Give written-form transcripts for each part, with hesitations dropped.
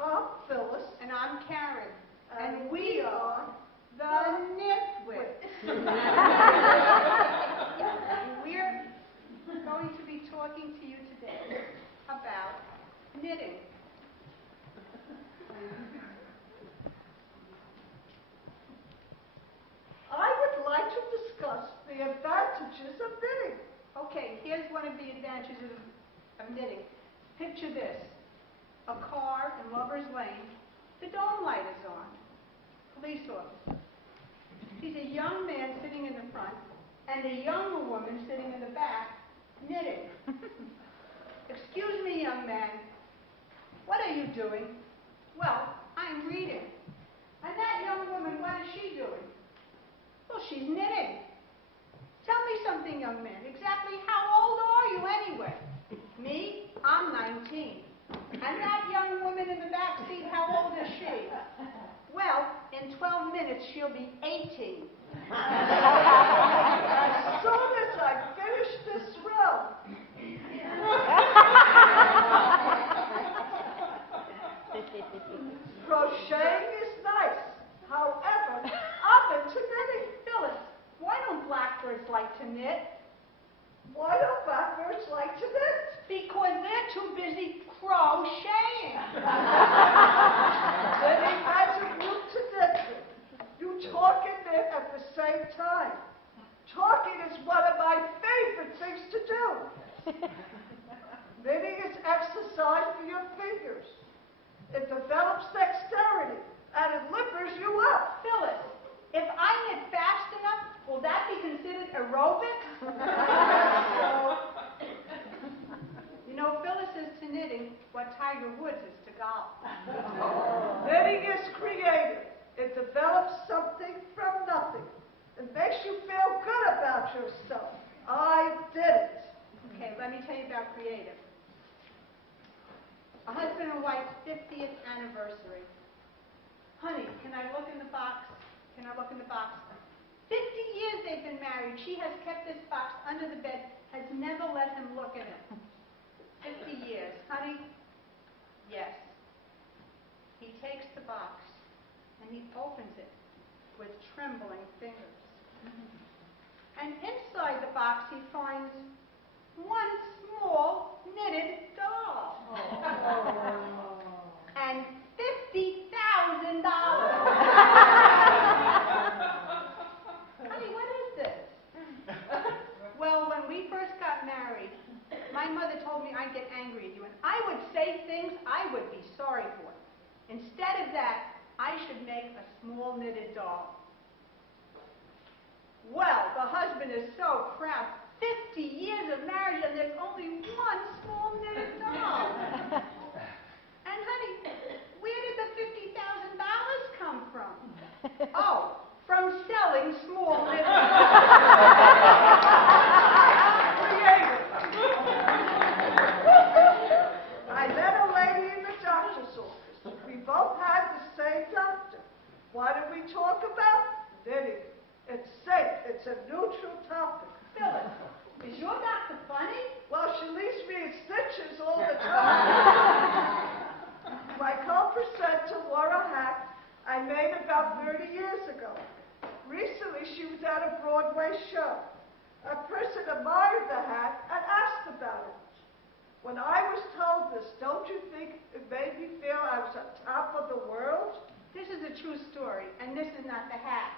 I'm Phyllis. And I'm Karen. And we are the Nitwits. We're going to be talking to you today about knitting. I would like to discuss the advantages of knitting. Okay, here's one of the advantages of knitting. Picture this. A car in Lover's Lane. The dome light is on. Police officer. He's a young man sitting in the front and a younger woman sitting in the back knitting. Excuse me, young man. What are you doing? Well, I'm reading. And that young woman, what is she doing? Well, she's knitting. Tell me something, young man. Exactly how old are you anyway? Me? I'm 19. And that young woman in the back seat, how old is she? Well, in 12 minutes, she'll be 18. As soon as I finish this row. Crocheting is nice. However, I'm into knitting. Phyllis, why don't blackbirds like to knit? Why don't blackbirds like to knit? Because they're too busy crocheting. Knitting has a group to knit with. You talk and knit at the same time. Talking is one of my favorite things to do. Knitting is exercise for your fingers. It develops dexterity and it limbers you up. Phyllis, if I knit fast enough, will that be considered aerobic? You know, Phyllis is to knitting what Tiger Woods is to golf. Knitting is creative. It develops something from nothing. It makes you feel good about yourself. I did it. Okay, let me tell you about creative. A husband and wife's 50th anniversary. Honey, can I look in the box? Can I look in the box? 50 years they've been married. She has kept this box under the bed, has never let him look in it. 50 years. Honey? Yes. He takes the box and he opens it with trembling fingers. And inside the box he finds one small knitted doll. And $50,000. Honey, what is this? Well, when we first got married, my mother told me I'd get angry at you, and I would say things I would be sorry for. Instead of that, I should make a small knitted doll. Well, the husband is so proud. 50 years of marriage, and there's only one small knitted doll. And honey, where did the $50,000 come from? Oh, from selling small knitted Creative. I met a lady in the doctor's office. We both had the same doctor. What did we talk about? Knitting. It's safe. It's a neutral topic. Phyllis, is your doctor funny? Well, she leaves me in stitches all the time. My co-presenter wore a hat I made about 30 years ago. Recently, she was at a Broadway show. A person admired the hat and asked about it. When I was told this, don't you think it made me feel I was on top of the world? This is a true story, and this is not the hat.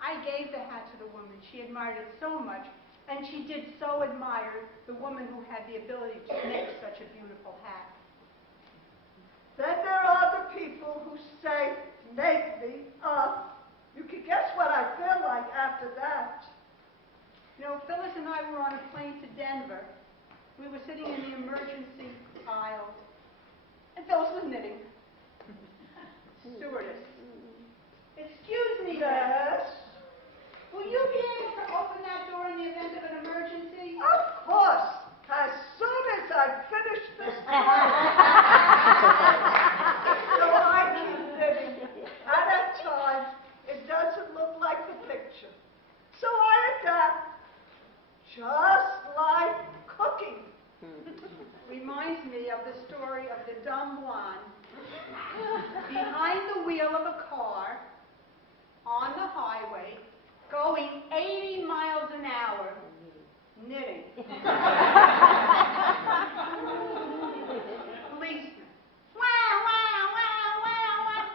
I gave the hat to the woman. She admired it so much, and she did so admire the woman who had the ability to make such a beautiful hat. Then there are the people who say, make me up. You can guess what I feel like after that. You know, Phyllis and I were on a plane to Denver. We were sitting in the emergency aisle, and Phyllis was knitting. Stewardess. Excuse me, Yes? will you be able to open that door in the event of an emergency? Of course. As soon as I finish this So I keep knitting. And at times, it doesn't look like the picture. So I adapt. Just like cooking. Reminds me of the story of the dumb blonde behind the wheel of a car on the highway going 80 miles an hour knitting. Policeman. Wow, wow, wow, wow, wow.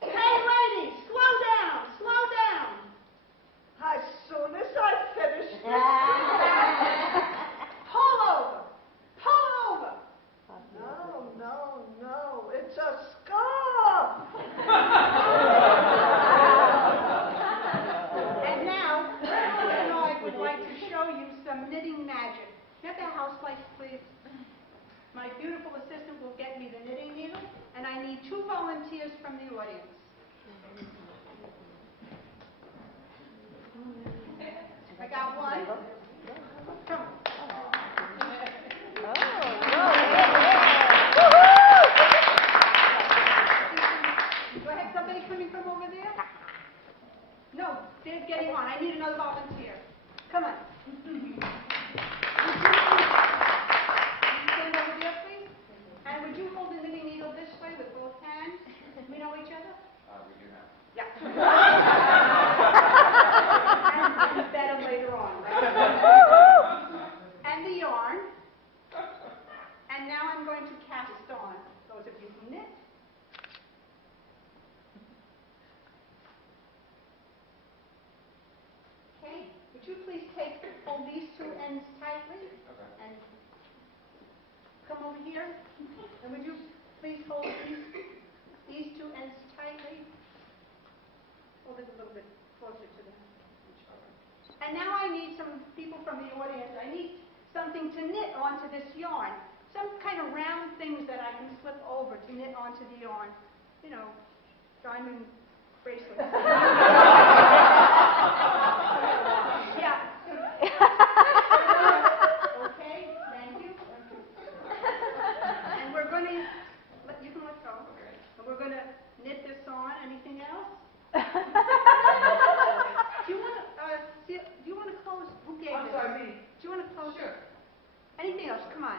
Hey, lady, slow down, slow down. As soon as I finish this, Pull over, pull over. no, it's a scarf. And now, Phyllis and I would like to show you some knitting magic. Get the house lights, please. My beautiful assistant will get me the knitting needle, and I need 2 volunteers from the audience. I got one. Come on. Do I have somebody coming from over there? No, they're getting on. I need another volunteer. Come on. Stand over there, please. And would you hold the knitting needle this way with both hands? We know each other? We do now. Yeah. And better later on, right? And the yarn. And now I'm going to cast on. Those of you who knit. Okay. Would you please hold these 2 ends tightly? Okay. And come over here. And would you please hold these 2 ends tightly? Hold it a little bit closer to them. And now I need some people from the audience. I need something to knit onto this yarn. Some kind of round things that I can slip over to knit onto the yarn. You know, diamond bracelets. Yeah. Okay, thank you. And we're going to, you can let go. And we're going to knit this on. Anything else? Do you want to close? Who gave I'm this? sorry, me. Do you want to close? Sure. Anything else? Come on.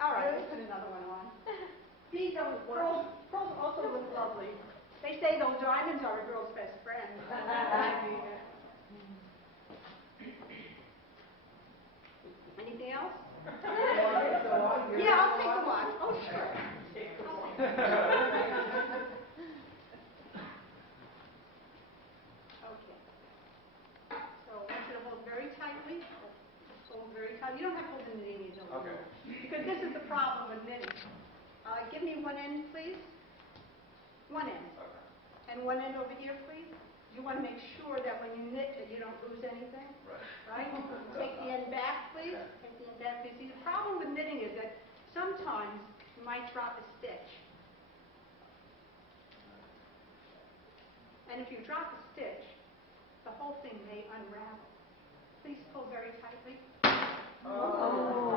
All right, let's put another one on. See, those pearls also look lovely. They say those diamonds are a girl's best friend. Anything else? Yeah, I'll take the watch. Oh, sure. Okay. So I want you to hold very tightly. Hold very tightly. You don't have to hold the knitting needle. Okay. Because this is the problem with knitting. Give me one end, please. One end. Okay. And one end over here, please. You want to make sure that when you knit that you don't lose anything. Right. Right? Take the end back, please. Take the end back. See, the problem with knitting is that sometimes you might drop a stitch. And if you drop a stitch, the whole thing may unravel. Please pull very tightly. Oh.